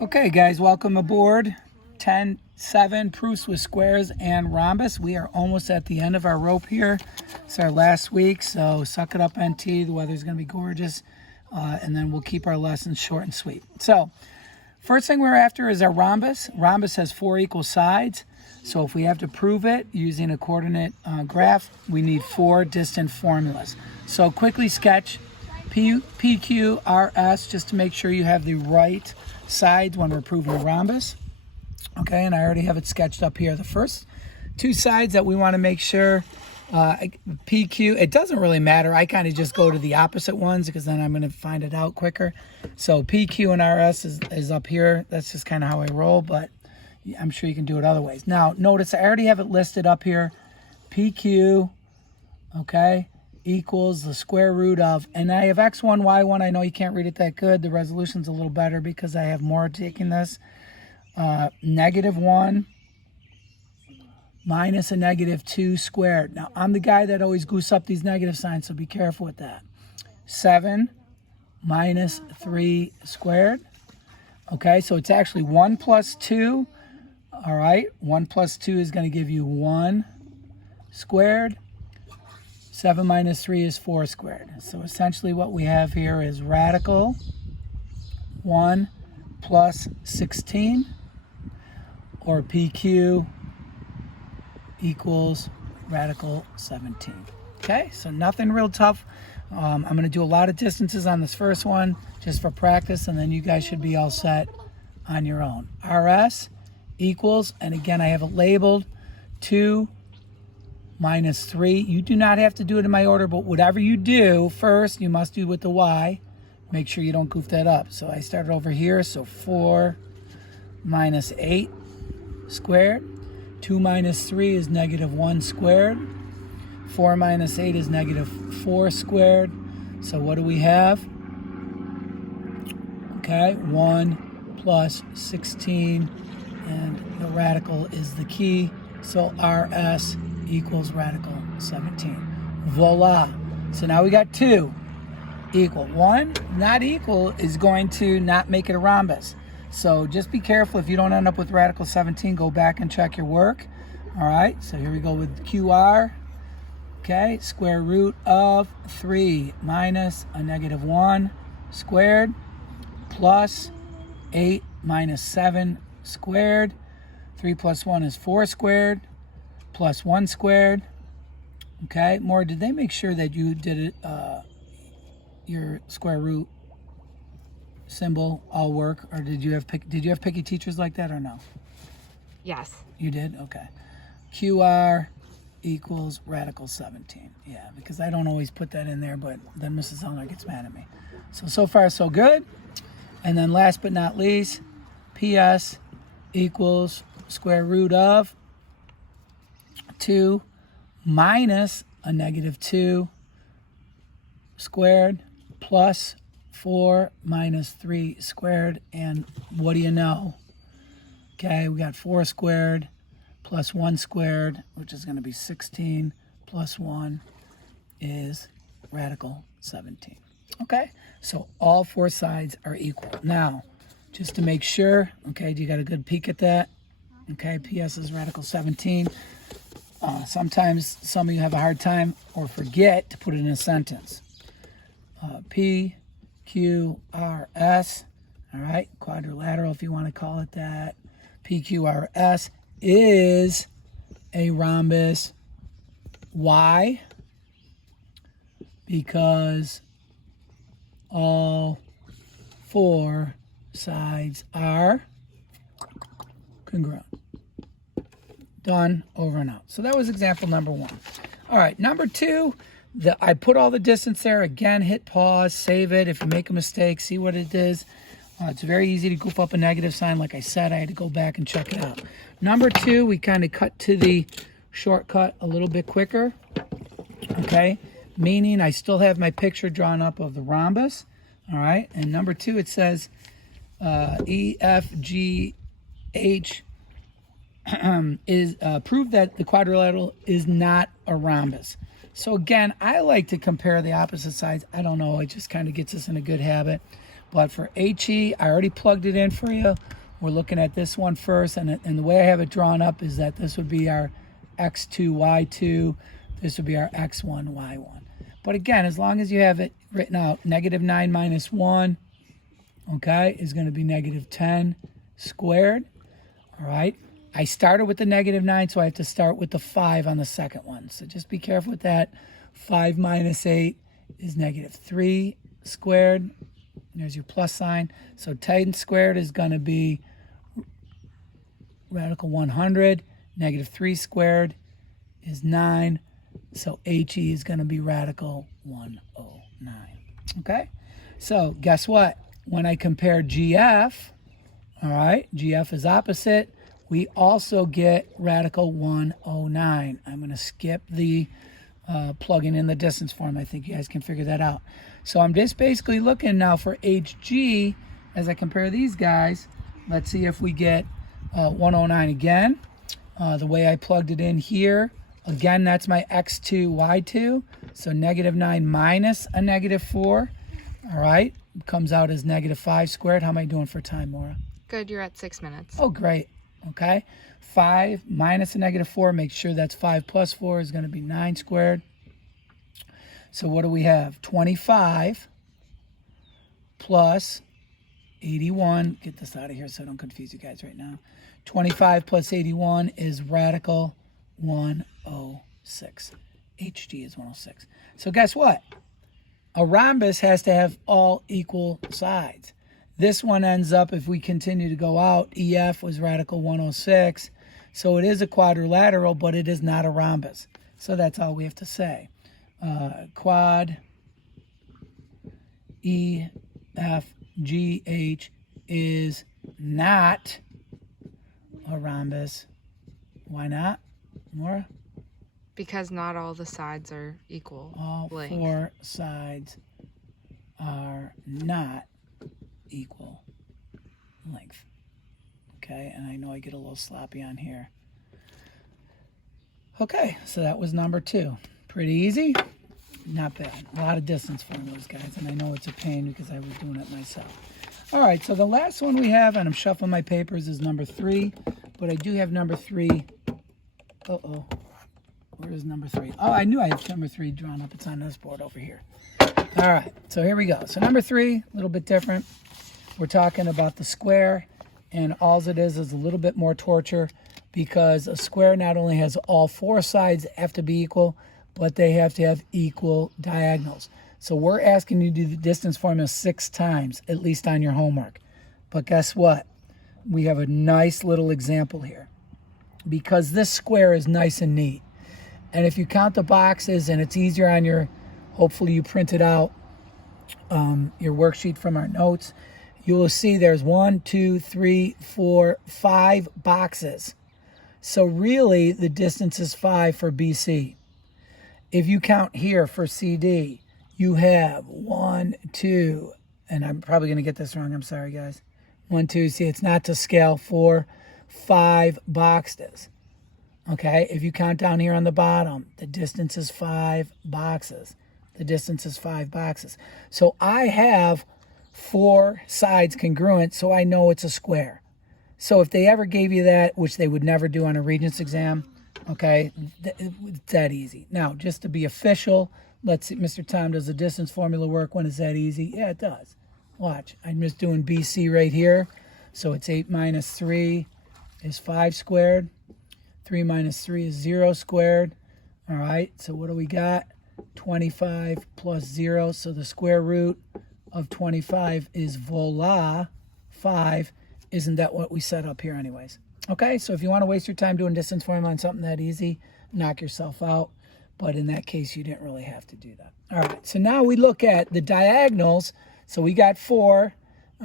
Okay, guys, welcome aboard. 10-7 proofs with squares and rhombus. We are almost at the end of our rope here. It's our last week, so suck it up, NT. The weather's going to be gorgeous, and then we'll keep our lessons short and sweet. So, first thing we're after is our rhombus. Rhombus has 4 equal sides, so if we have to prove it using a coordinate graph, we need 4 distant formulas. So, quickly sketch PQ, RS, just to make sure you have the right sides when we're proving a rhombus. Okay, and I already have it sketched up here. The first 2 sides that we want to make sure, PQ, it doesn't really matter. I kind of just go to the opposite ones because then I'm going to find it out quicker. So PQ and RS is up here. That's just kind of how I roll, but I'm sure you can do it other ways. Now, notice I already have it listed up here. PQ, okay, equals the square root of, and I have x1, y1. I know you can't read it that good. The resolution's a little better because I have more taking this. -1 minus a -2 squared. Now, I'm the guy that always goose up these negative signs, so be careful with that. 7 minus 3 squared. Okay, so it's actually 1 plus 2. All right, 1 plus 2 is going to give you 1 squared. 7 minus 3 is 4 squared. So essentially what we have here is radical 1 plus 16, or PQ equals radical 17. Okay, so nothing real tough. I'm going to do a lot of distances on this first one just for practice, and then you guys should be all set on your own. RS equals, and again I have it labeled, 2 minus 3. You do not have to do it in my order, but whatever you do first, you must do with the y. Make sure you don't goof that up. So I started over here, so 4 minus 8 squared. 2 minus 3 is -1 squared. 4 minus 8 is -4 squared. So what do we have? Okay, 1 plus 16, and the radical is the key. So RS equals radical 17. Voila. So now we got 2 equal. 1 not equal is going to not make it a rhombus. So just be careful if you don't end up with radical 17. Go back and check your work. All right, so here we go with QR. Okay, square root of 3 minus a -1 squared plus 8 minus 7 squared. 3 plus 1 is 4 squared plus 1 squared. Okay, Maura, did they make sure that you did it, your square root symbol all work, or did you have picky teachers like that or no? Yes. You did? Okay. QR equals radical 17. Yeah, because I don't always put that in there, but then Mrs. Elner gets mad at me. So far so good. And then last but not least, PS equals square root of 2 minus a -2 squared plus 4 minus 3 squared. And what do you know? Okay, we got 4 squared plus 1 squared, which is going to be 16, plus 1 is radical 17. Okay, so all 4 sides are equal. Now, just to make sure, okay, you got a good peek at that? Okay, PS is radical 17. Sometimes some of you have a hard time or forget to put it in a sentence. P, Q, R, S, all right, quadrilateral if you want to call it that. PQRS is a rhombus. Why? Because all 4 sides are congruent. Done, over and out. So that was example number 1. All right, number 2, I put all the distance there. Again, hit pause, save it. If you make a mistake, see what it is. It's very easy to goof up a negative sign. Like I said, I had to go back and check it out. Number 2, we kind of cut to the shortcut a little bit quicker. Okay, meaning I still have my picture drawn up of the rhombus. All right, and number 2, it says E, F, G, H is prove that the quadrilateral is not a rhombus. So again, I like to compare the opposite sides. I don't know, it just kind of gets us in a good habit. But for HE, I already plugged it in for you. We're looking at this one first, and the way I have it drawn up is that this would be our x2, y2. This would be our x1, y1. But again, as long as you have it written out, -9 minus 1, okay, is going to be -10 squared. All right. I started with the -9, so I have to start with the 5 on the second one. So just be careful with that. 5 minus 8 is -3 squared. There's your plus sign. So 10 squared is going to be radical 100. -3 squared is 9. So HE is going to be radical 109. Okay? So guess what? When I compare GF, all right, GF is opposite. We also get radical 109. I'm going to skip the plugging in the distance form. I think you guys can figure that out. So I'm just basically looking now for HG as I compare these guys. Let's see if we get 109 again. The way I plugged it in here, again, that's my x2, y2. So -9 minus a -4. All right, comes out as -5 squared. How am I doing for time, Maura? Good, you're at 6 minutes. Oh, great. Okay. 5 minus a -4. Make sure that's 5 plus 4 is going to be 9 squared. So what do we have? 25 plus 81. Get this out of here so I don't confuse you guys right now. 25 plus 81 is radical 106. HG is 106. So guess what? A rhombus has to have all equal sides. This one ends up, if we continue to go out, EF was radical 106. So it is a quadrilateral, but it is not a rhombus. So that's all we have to say. Quad EFGH is not a rhombus. Why not, Maura? Because not all the sides are equal All length. 4 sides are not equal length. Okay, and I know I get a little sloppy on here. Okay, so that was number 2. Pretty easy, not bad. A lot of distance formulas, guys, and I know it's a pain because I was doing it myself. All right, so the last one we have, and I'm shuffling my papers, is number 3, but I do have number 3. Uh-oh, where is number 3? Oh, I knew I had number 3 drawn up. It's on this board over here. All right, so here we go. So number 3, a little bit different. We're talking about the square, and all it is a little bit more torture because a square not only has all 4 sides have to be equal, but they have to have equal diagonals. So we're asking you to do the distance formula 6 times, at least on your homework. But guess what? We have a nice little example here because this square is nice and neat. And if you count the boxes, and it's easier on your, hopefully you printed out your worksheet from our notes, you will see there's 1, 2, 3, 4, 5 boxes. So really the distance is 5 for BC. If you count here for CD, you have 1, 2, and I'm probably going to get this wrong. I'm sorry, guys. 1, 2, see, it's not to scale, 4, 5 boxes. Okay, if you count down here on the bottom, the distance is 5 boxes. The distance is 5 boxes. So I have 4 sides congruent, so I know it's a square. So if they ever gave you that, which they would never do on a Regents exam, okay, it's that easy. Now, just to be official, let's see, Mr. Tom, does the distance formula work when it's that easy? Yeah, it does. Watch, I'm just doing BC right here. So it's 8 minus 3 is 5 squared. 3 minus 3 is 0 squared. All right, so what do we got? 25 plus 0. So the square root of 25 is voila, 5. Isn't that what we set up here anyways? Okay, so if you want to waste your time doing distance formula on something that easy, knock yourself out. But in that case, you didn't really have to do that. All right, so now we look at the diagonals. So we got 4.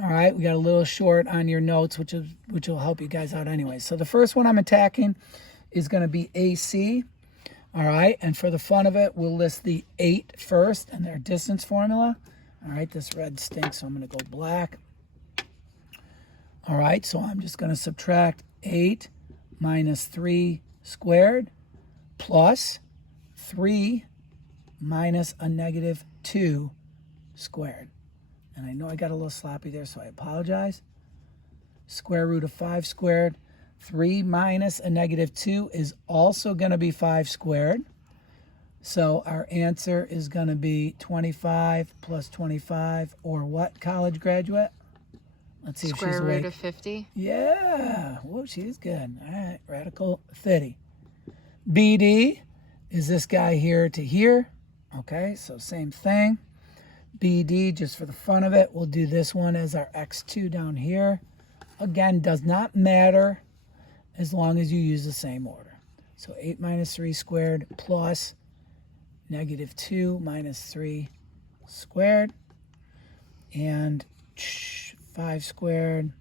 All right, we got a little short on your notes, which will help you guys out anyway. So the first one I'm attacking is going to be AC. All right, and for the fun of it, we'll list the 8 first and their distance formula. All right, this red stinks, so I'm going to go black. All right, so I'm just going to subtract 8 minus 3 squared plus 3 minus a -2 squared. And I know I got a little sloppy there, so I apologize. Square root of 5 squared. 3 minus a negative 2 is also going to be 5 squared. So our answer is going to be 25 plus 25, or what, college graduate? Let's see if she's Square root awake. of 50. Yeah. Whoa, she's good. All right, radical 50. BD is this guy here to here. Okay, so same thing. BD, just for the fun of it, we'll do this one as our x2 down here. Again, does not matter as long as you use the same order. So 8 minus 3 squared plus negative 2 minus 3 squared. And 5 squared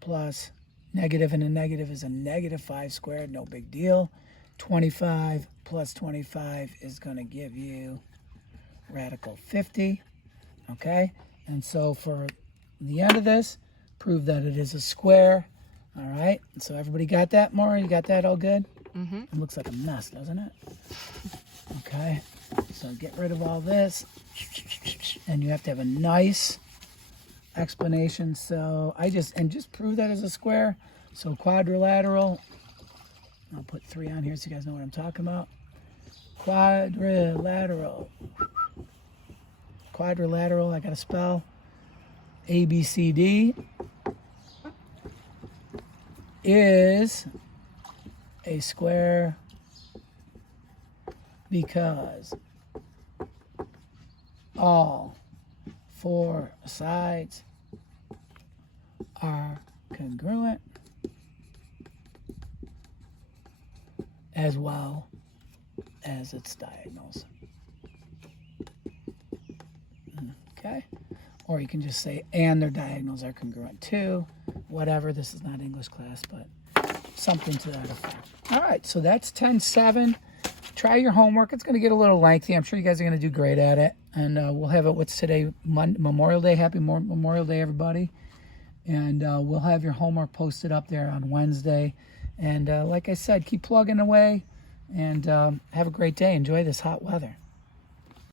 plus negative, and a negative is a negative 5 squared. No big deal. 25 plus 25 is going to give you radical 50. Okay, and so for the end of this, prove that it is a square. All right, so everybody got that, Maura? You got that all good? Mm-hmm. It looks like a mess, doesn't it? Okay, so get rid of all this. And you have to have a nice explanation. So just prove that as a square. So quadrilateral, I'll put 3 on here so you guys know what I'm talking about. Quadrilateral, I gotta spell ABCD is a square because all 4 sides are congruent, as well as its diagonals. Okay? Or you can just say, and their diagonals are congruent too. Whatever, this is not English class, but something to that effect. All right, so that's 10-7. Try your homework. It's going to get a little lengthy. I'm sure you guys are going to do great at it. And we'll have it, what's today? Memorial Day. Happy Memorial Day, everybody. And we'll have your homework posted up there on Wednesday. And like I said, keep plugging away. And have a great day. Enjoy this hot weather.